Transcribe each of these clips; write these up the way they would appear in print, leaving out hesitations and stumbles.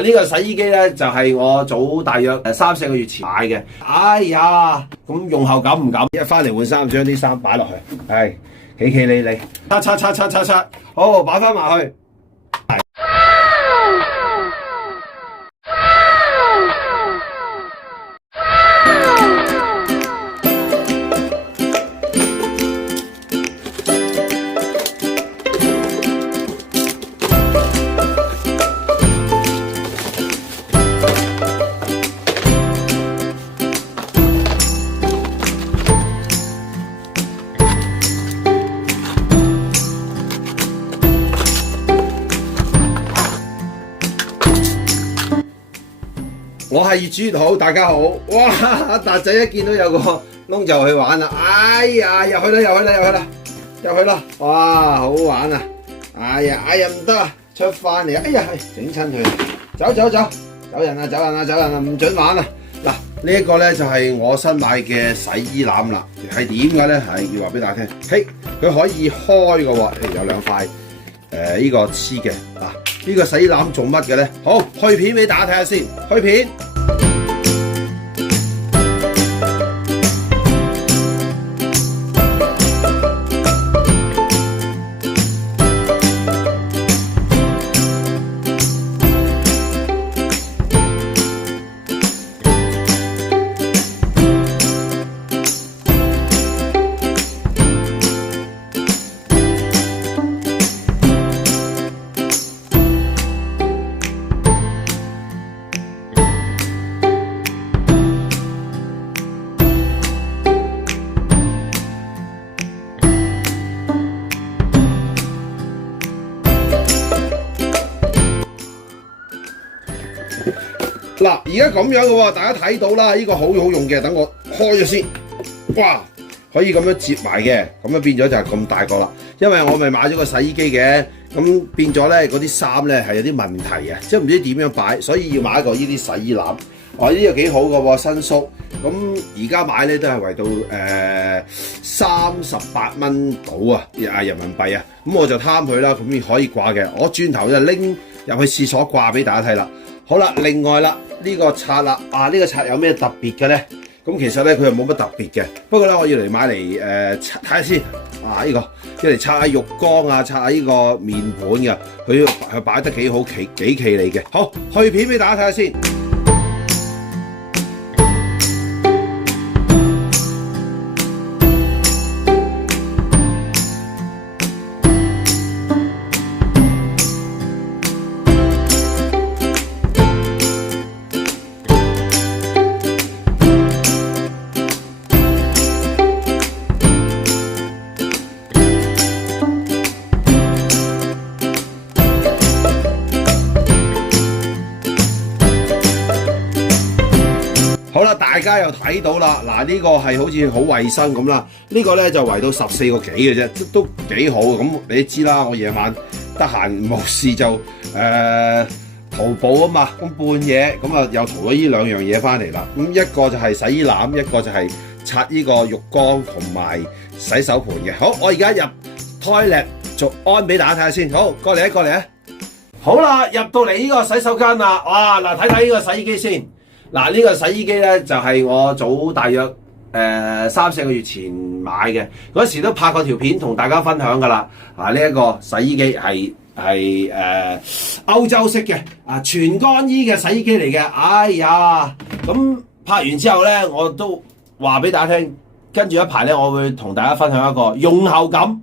呢個洗衣機咧就係我早大約3-4個月前買嘅。哎呀，咁用後感唔感？一翻嚟換衫，將啲衫擺落去，係企企理理，擦，好擺翻埋去。我係業主好，大家好。哇！阿達仔一見到有個窿就去玩啦。哎呀，入去啦！哇，好玩啊！哎呀唔得啊，出翻嚟啊！哎呀，整親佢。走人啊！唔准玩啊！嗱，呢一個咧就係我新買嘅洗衣籃啦。係點嘅咧？係要話俾大家聽。嘿，佢可以開嘅喎，有兩塊呢個黐嘅嗱。呢個洗衣籃做乜嘅咧？好，去片俾大家睇下先。去片。嗱，而家咁樣嘅喎，大家睇到啦，呢個好用嘅。等我開咗先，哇，可以咁樣接埋嘅，咁樣變咗就係咁大個啦。因為我咪買咗個洗衣機嘅，咁變咗咧嗰啲衫咧係有啲問題嘅，即係唔知點樣擺，所以要買一個呢啲洗衣籃。哇，呢個幾好嘅喎，新叔。咁而家買咧都係為到38蚊到啊，人民幣啊。咁我就貪佢啦，咁可以掛嘅。我轉頭就拎入去廁所掛俾大家睇啦。好啦，另外啦，呢個刷啦，呢個刷有咩特別嘅咧？咁其實咧佢又冇乜特別嘅，不過咧我要嚟買嚟睇下先。呢個要嚟刷下浴缸啊，刷下呢個面盤嘅，佢擺得幾好，幾企理嘅。好，去片俾大家睇下先。好啦，大家又睇到啦，嗱呢個係好似好衞生咁啦，呢個咧就圍到14個幾嘅啫，都幾好。咁你知啦，我夜晚得閒冇事就淘寶啊嘛，咁半夜咁啊又淘咗呢兩樣嘢翻嚟啦。咁一個就係洗衣籃，一個就係刷呢個浴缸同埋洗手盤嘅。好，我而家入 toilet 做安俾大家睇下先。好，過嚟啊！好啦，入到嚟呢個洗手間啦。哇，嗱睇睇呢個洗衣機先。嗱，呢個洗衣機咧就係我早大約3-4個月前買嘅，嗰時都拍過條片同大家分享噶啦。呢一個洗衣機係歐洲式嘅全乾衣嘅洗衣機嚟嘅。哎呀，咁拍完之後咧，我都話俾大家聽，跟住一排咧，我會同大家分享一個用後感。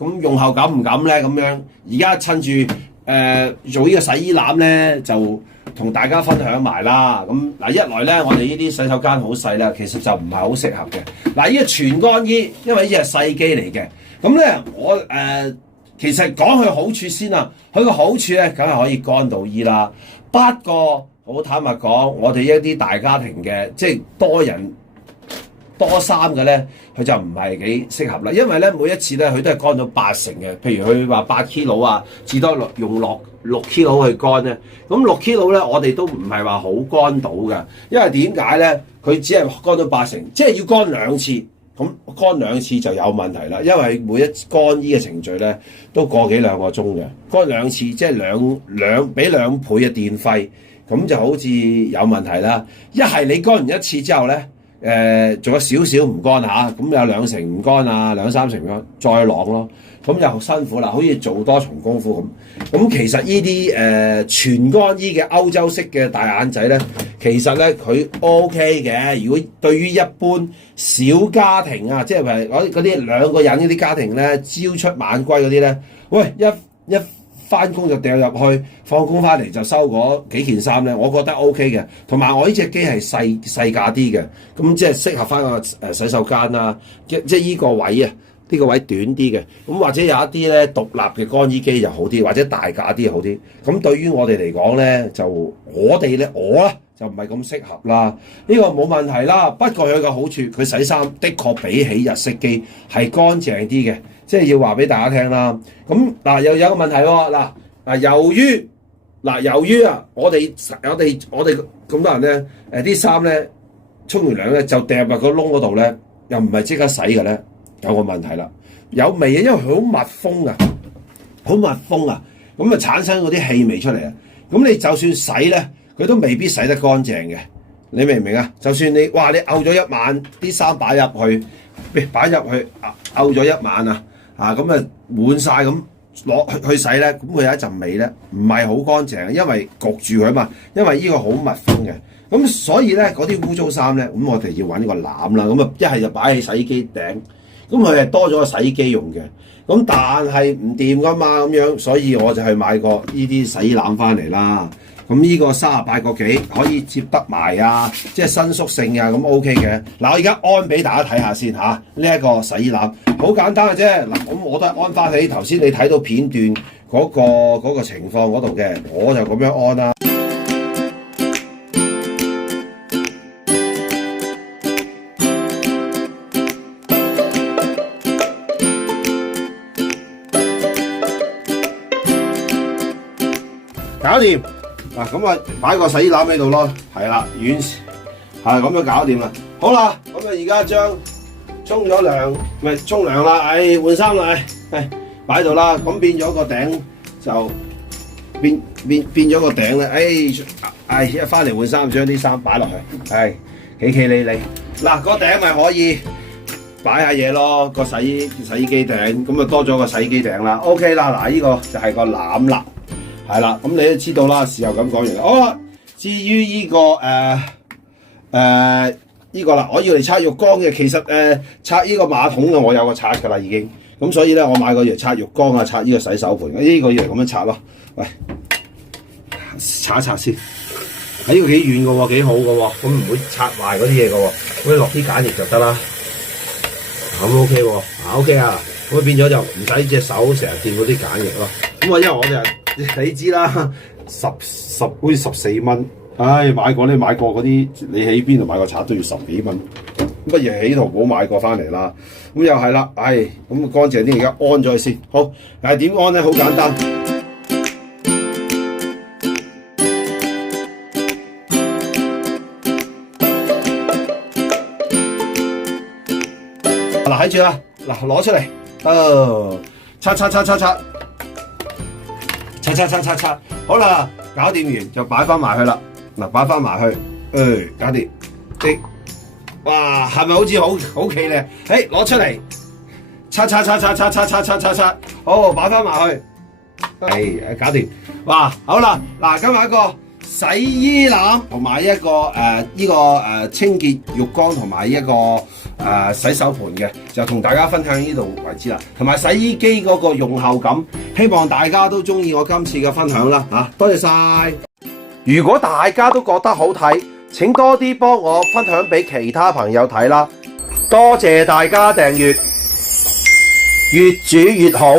咁用後感唔感咧？咁樣而家趁住做呢個洗衣籃咧，就同大家分享埋啦。咁嗱，一來咧，我哋呢啲洗手間好細啦，其實就唔係好適合嘅。嗱，呢個全乾衣，因為呢隻係細機嚟嘅。咁咧，我其實講佢好處先啦。佢個好處咧，梗係可以乾到衣啦。不過好坦白講，我哋一啲大家庭嘅，即係多人多衫嘅咧，佢就唔係幾適合啦。因為咧，每一次咧，佢都係乾到80%嘅。譬如佢話8 kg 啊，至多用落6 kg 去乾咧。咁6 kg 咧，我哋都唔係話好乾到嘅。因為點解咧？佢只係乾到80%，即係要乾2次。咁乾2次就有問題啦，因為每一乾衣嘅程序咧都個幾兩個鐘嘅，乾2次即係俾2倍嘅電費，咁就好似有問題啦。一係你乾完1次之後咧，仲有少少唔乾嚇，咁有2成唔乾啊，2-3成唔乾，再晾咯，咁又辛苦啦，好似做多重功夫咁。咁其實呢啲全乾衣嘅歐洲式嘅大眼仔咧，其實咧佢 OK 嘅。如果對於一般小家庭啊，即係嗰啲2個人嗰啲家庭咧，朝出晚歸嗰啲咧，喂一翻工就掉入去，放工翻嚟就收嗰幾件衫咧，我覺得 OK 嘅。同埋我呢隻機係細架啲嘅，咁即係適合翻個洗手間啦，即係依個位啊。呢個位短啲嘅，咁或者有一啲咧獨立嘅乾衣機就好啲，或者大架啲好啲。咁對於我哋嚟講咧，就我咧就唔係咁適合啦。呢個冇問題啦，不過有個好處，佢洗衫的確比起日式機係乾淨啲嘅，即係要話俾大家聽啦。咁嗱又有個問題喎，由於啊，我哋咁多人咧，啲衫咧沖完涼咧就掉入個窿嗰度咧，又唔係即刻洗嘅咧。有個問題啦，有味啊，因為佢好密封啊，咁啊產生嗰啲氣味出嚟啊，咁你就算洗咧，佢都未必洗得乾淨嘅，你明唔明啊？就算你漚咗一晚啲衫擺入去漚咗一晚咁啊滿晒咁攞去洗咧，咁佢有一陣味咧，唔係好乾淨，因為焗住佢啊嘛，因為呢個好密封嘅，咁所以咧嗰啲污糟衫咧，咁我哋要揾呢個籃啦，咁啊一係就擺喺洗衣機頂。咁佢係多咗個洗衣機用嘅，咁但係唔掂噶嘛咁樣，所以我就去買個呢啲洗衣籃翻嚟啦。咁呢個38個幾可以接得埋啊，即係伸縮性啊，咁 OK 嘅。嗱，我而家安俾大家睇下先嚇，呢一個洗衣籃好簡單嘅啫。嗱，咁我都係安翻起頭先你睇到片段嗰個情況嗰度嘅，我就咁樣安啦。搞掂嗱，咁啊擺個洗衣籃喺度咯，係啦，咁樣搞掂啦。好啦，咁啊而家將沖咗涼，咪沖涼啦，換衫啦，擺喺度啦。咁變咗個頂就變咗個頂咧，一翻嚟換衫，將啲衫擺落去，企理。嗱，個頂咪可以擺下嘢咯，個洗衣機頂，咁啊多咗個洗衣機頂啦。OK 啦，嗱，呢個就係個籃啦。係啦，咁你都知道啦，事後咁講完啦。好啦，至於呢個呢個啦，我要嚟刷浴缸嘅，其實刷呢個馬桶嘅我有個刷噶啦已經，咁所以咧我買個要刷浴缸啊，刷呢個洗手盆，呢個要嚟咁樣刷咯。喂，刷一刷先，呢個幾軟嘅喎，幾好嘅喎，咁唔會刷壞嗰啲嘢嘅喎，咁落啲鹼液就得啦。咁 OK 喎，OK 啊，咁變咗就唔使隻手成日掂嗰啲鹼液咯。咁因為我哋你知啦，好似14蚊，買過嗰啲，你喺邊度買個刷都要10幾蚊，乜嘢喺淘寶買過翻嚟啦，咁又係啦，咁乾淨啲，而家安咗佢先。好，但係點安咧？好簡單，嗱睇住啦，嗱攞出嚟，刷，好啦，搞掂完就擺翻埋去啦。嗱，擺翻埋去，搞掂，哇，係咪好似好企咧？攞出嚟，刷，好，擺翻埋去，搞掂，哇，好啦，嗱，今日一個洗衣籃同埋一個清潔浴缸同埋一個洗手盆嘅，就同大家分享呢度為止啦。同埋洗衣機嗰個用後感，希望大家都中意我今次嘅分享啦。多謝晒！如果大家都覺得好睇，請多啲幫我分享俾其他朋友睇啦。多謝大家訂閱，越煮越好。